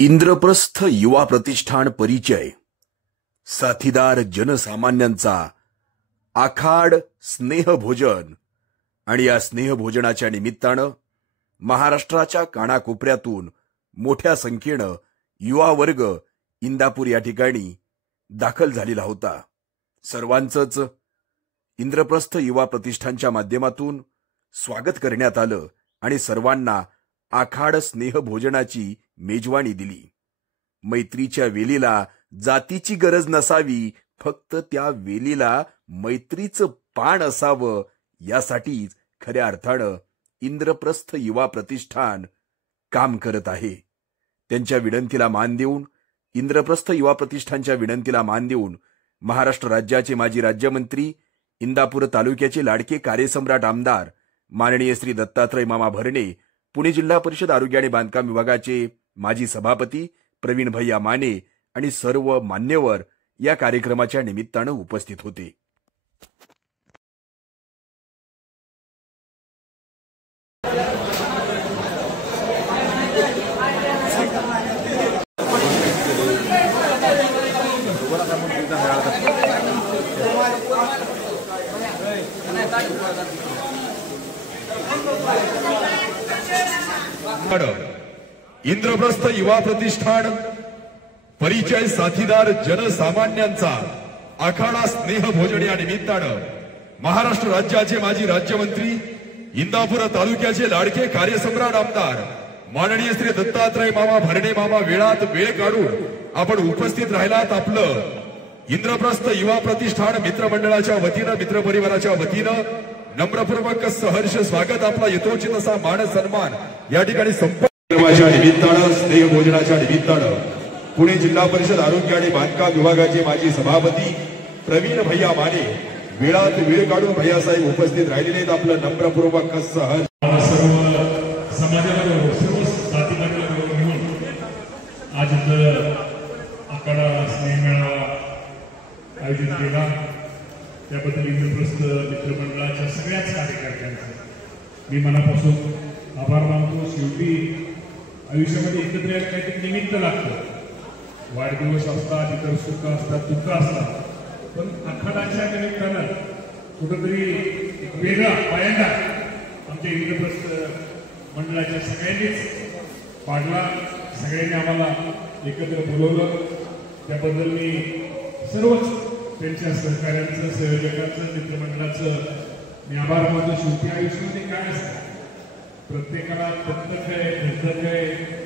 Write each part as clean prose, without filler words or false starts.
इंद्रप्रस्थ युवा प्रतिष्ठान परिचय साथीदार जनसामान्यांचा आखाड स्नेहभोजन आणि या स्नेहभोजनाच्या निमित्तानं महाराष्ट्राच्या कानाकोपऱ्यातून मोठ्या संख्येनं युवा वर्ग इंदापूर या ठिकाणी दाखल झालेला होता। सर्वांचंच इंद्रप्रस्थ युवा प्रतिष्ठानच्या माध्यमातून स्वागत करण्यात आलं आणि सर्वांना आखाड स्नेहभोजनाची मेजवानी दिली। मैत्रीच्या वेलीला जातीची गरज नसावी, फक्त त्या वेलीला मैत्रीचं पान असावं, यासाठीच खऱ्या अर्थानं इंद्रप्रस्थ युवा प्रतिष्ठान काम करत आहे। त्यांच्या विनंतीला मान देऊन इंद्रप्रस्थ युवा प्रतिष्ठानच्या विनंतीला मान देऊन महाराष्ट्र राज्याचे माजी राज्यमंत्री, इंदापूर तालुक्याचे लाडके कार्यसम्राट आमदार माननीय श्री दत्तात्रय मामा भरणे, पुणे जिल्हा परिषद आरोग्य आणि बांधकाम विभागाचे माजी सभापती प्रवीण भैया माने आणि सर्व मान्यवर या कार्यक्रमाच्या निमित्तानं उपस्थित होते। इंद्रप्रस्थ युवा प्रतिष्ठान परिचय साथीदार जनसामान्यांचा आखाडा स्नेहभोजन या निमित्तानं महाराष्ट्र राज्याचे माजी राज्यमंत्री, इंदापूर तालुक्याचे लाडके कार्यसम्राट आमदार माननीय श्री दत्तात्रय मामा भरणे मामा वेळात वेळ काढून आपण उपस्थित राहिलात। आपलं इंद्रप्रस्थ युवा प्रतिष्ठान मित्रमंडळाच्या वतीनं, मित्रपरिवाराच्या वतीनं नम्रपूर्वक सहर्ष स्वागत। आपला यथोचित असा मान सन्मान या ठिकाणी संपन्नच्या निमित्तानं, स्नेहभोजनाच्या निमित्तानं पुणे जिल्हा परिषद आरोग्य आणि बांधकाम विभागाचे माजी सभापती प्रवीण भैया माने वेळात वेळ काढून भैयासाहेब उपस्थित राहिलेले आहेत। आपलं नम्रपूर्वक सहर्ष सर्व समाजाला, सर्व जातीला घेऊन आज आखाडा स्नेह मेळावा आयोजित केला, त्याबद्दल इंद्रप्रस्थ मित्रमंडळाच्या सगळ्याच कार्यकर्त्यांचे मी मनापासून आभार मानतो। शेवटी आयुष्यामध्ये एकत्र यायला काहीतरी निमित्त लागतं, वाढदिवस असतात, इतर सुख असतात, दुःख असतात, पण आखाडाच्या निमित्तानं कुठंतरी एक वेगळा पायंडा आमच्या इंद्रप्रस्थ मंडळाच्या सगळ्यांनीच पाडला। सगळ्यांनी आम्हाला एकत्र बोलवलं, त्याबद्दल मी सर्वच त्यांच्या सहकार्यांचं, संयोजकांचं, मित्रमंडळाचं मी आभार मानतो। शेवटी आयुष्यामध्ये काय असतं, प्रत्येकाला दत्तक आहे, धगधग आहे,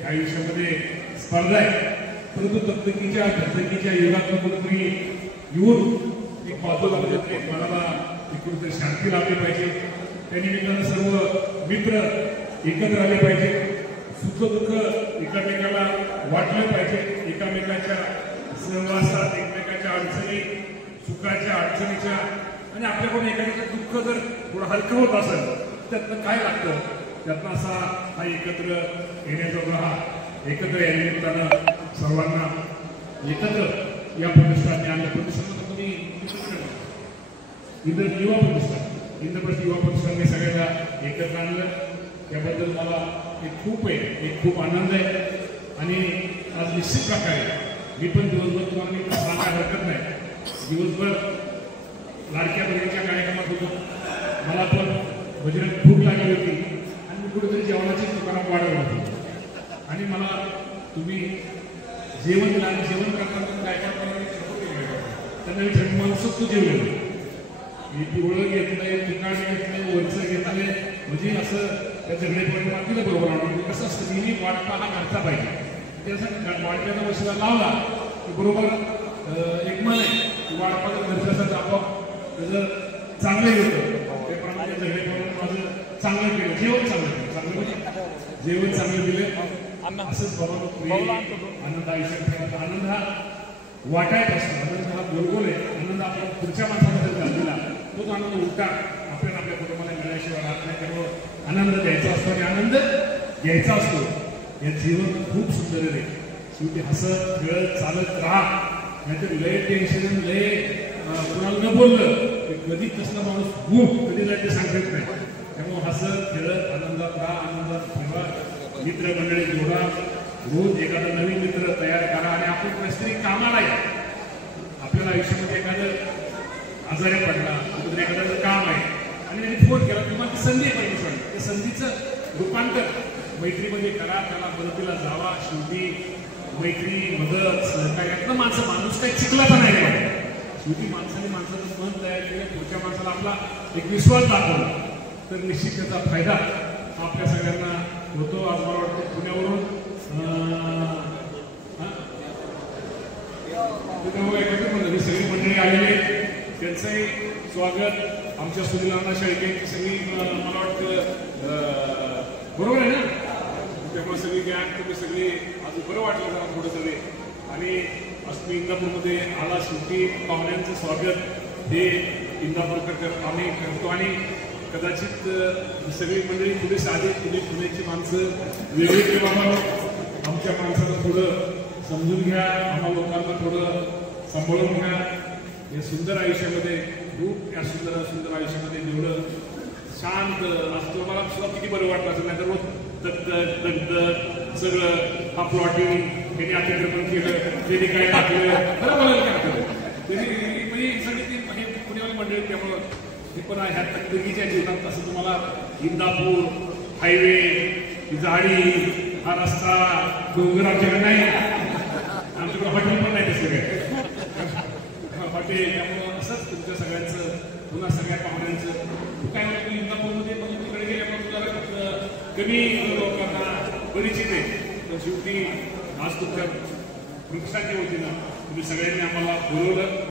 आयुष्यामध्ये स्पर्धा आहे, परंतु दत्तकीच्या युगात कुठेतरी येऊन एक बाजू लागले, मनाला कुठेतरी शांती लाभली पाहिजे। त्या निमित्तानं सर्व मित्र एकत्र आले पाहिजे, सुख दुःख एकमेकाला वाटलं पाहिजे, एकामेकाच्या सहवासात, एकमेकाच्या अडचणी, सुखाच्या अडचणीच्या आणि आपल्याकडून एखाद्याचं दुःख जर थोडं हलकं होत असेल त्यातनं काय लागतं, त्यातनं असा हा एकत्र येण्याचा हा एकत्र या निमित्तानं सर्वांना एकत्र या प्रतिष्ठानने आणलं। प्रतिष्ठान तुम्ही युवा प्रतिष्ठान, इंद्रप्रस्थ युवा प्रतिष्ठानने सगळ्यांना एकत्र आणलं, त्याबद्दल मला एक खूप आनंद आहे। आणि आज निश्चित प्रकारे मी पण दिवसभर तुम्हाला सांगायला हरकत नाही, दिवसभर लाडक्या बहिणीच्या कार्यक्रमात होतो, मला पण भजनात भूक लागली होती आणि मी कुठेतरी जेवणाची दुकानात वाढवली होती आणि मला तुम्ही जेवण दिलं आणि जेवण करताना काय करताना त्यांना मी मनसोक्त जेवलं, मी पिवळं घेतलंय, तिकाण घेतलंय, वरचं घेतलंय, म्हणजे असं त्या झगडेपणे मातीला बरोबर आणून कसं असतं, नेहमी वाटपा हा करता पाहिजे, त्यासाठी वाटप्याचा वशिला लावला की बरोबर एक मन आहे वाटपाचा घरच्यासाठी आपोआप त्याचं चांगलं येतं, त्याप्रमाणे झगडेपणे माझं चांगलं केलं, जेवण चांगलं केलं, चांगलं म्हणजे जेवण चांगलं दिलं। असंच बाबा आनंद आयुष्यात, आनंद हा वाटायचा असतो, आनंद हा गोलगोल आहे, आनंद आपण पुढच्या माणसाबद्दल घाललेला तोच आनंद उलटा आपल्याला आपल्या कुटुंबाला मिळाल्याशिवाय राहत नाही, त्यामुळे आनंद द्यायचा असतो आणि आनंद घ्यायचा असतो। या जीवन खूप सुंदर आहे, शेवटी हसत खेळत चालत राहा, नाहीतर लय टेन्शन, लय कुणाला न बोललं कधी कसला माणूस कधी जायचं सांगता येत नाही, त्यामुळे हसत खेळत आनंदात राहा, आनंदात ठेवा, मित्रमंडळी जोडा, रोज एखादा नवीन मित्र तयार करा आणि आपण कसतरी कामाला या. आपल्याला आयुष्यामध्ये एखादं आजारी पडला, कुठे एखादं काम आहे आणि त्यांनी फोन केला, तुम्हाला ती संधी आहे परमेश्वर, त्या संधीचं रूपांतर मैत्रीमध्ये करा, त्याला मदतीला जावा. शेवटी मैत्री, मदत, सहकार्यातलं माणूस काही शिकला तर नाही पाहिजे. शेवटी माणसाने माणसाचं मन तयार केलं, पुढच्या माणसाला आपला एक विश्वास दाखवला तर निश्चित त्याचा फायदा आपल्या सगळ्यांना होतो. आज मला वाटतं पुण्यावरून सगळी मंडळी आलेली, त्यांचंही स्वागत. आमच्या सुनील शेळकेंची सगळी मला वाटतं बरोबर आहे ना, त्यामुळे सगळी गॅंग तुम्ही सगळी आज बरं वाटलं जरा थोडं सगळे. आणि आज मी इंदापूरमध्ये आला, शेवटी पाहुण्यांचं स्वागत हे इंदापूरकर आम्ही करतो. आणि कदाचित सगळी मंडळी पुढे साधे पुण्याची माणसं वेगळी बाबा, आमच्या माणसाला थोडं समजून घ्या, आम्हा लोकांना थोडं सांभाळून घ्या. या सुंदर आयुष्यामध्ये खूप या सुंदर आयुष्यामध्ये जेवढं शांत असतो, मला सुद्धा किती बरं वाटलं असेल. नाही तर रोज दगदग सगळं हा प्लॉटिंग त्यांनी अतिक्रमण केलं, त्यांनी काय टाकलं, खरं बोलायला काय केलं त्यांनी, म्हणजे सगळी ती पुण्यावाली मंडळी. त्यामुळं हे पण ह्या तकदगीच्या जीवनात असं तुम्हाला इंदापूर हायवे, ही झाडी, हा रस्ता, डोंगर आमच्याकडे नाही, आमच्याकडे हॉटेल पण नाही तसं काय हॉटेल. त्यामुळं असंच तुमच्या सगळ्यांचं पुन्हा सगळ्या पाहुण्यांचं काय म्हणतो इंदापूरमध्ये म्हणजे तिकडे गेल्यामुळे जरा कमी लोकांना परिचित आहे. तर शेवटी आज तुमच्या वृक्षाच्या वतीनं तुम्ही सगळ्यांनी आम्हाला बोलवलं.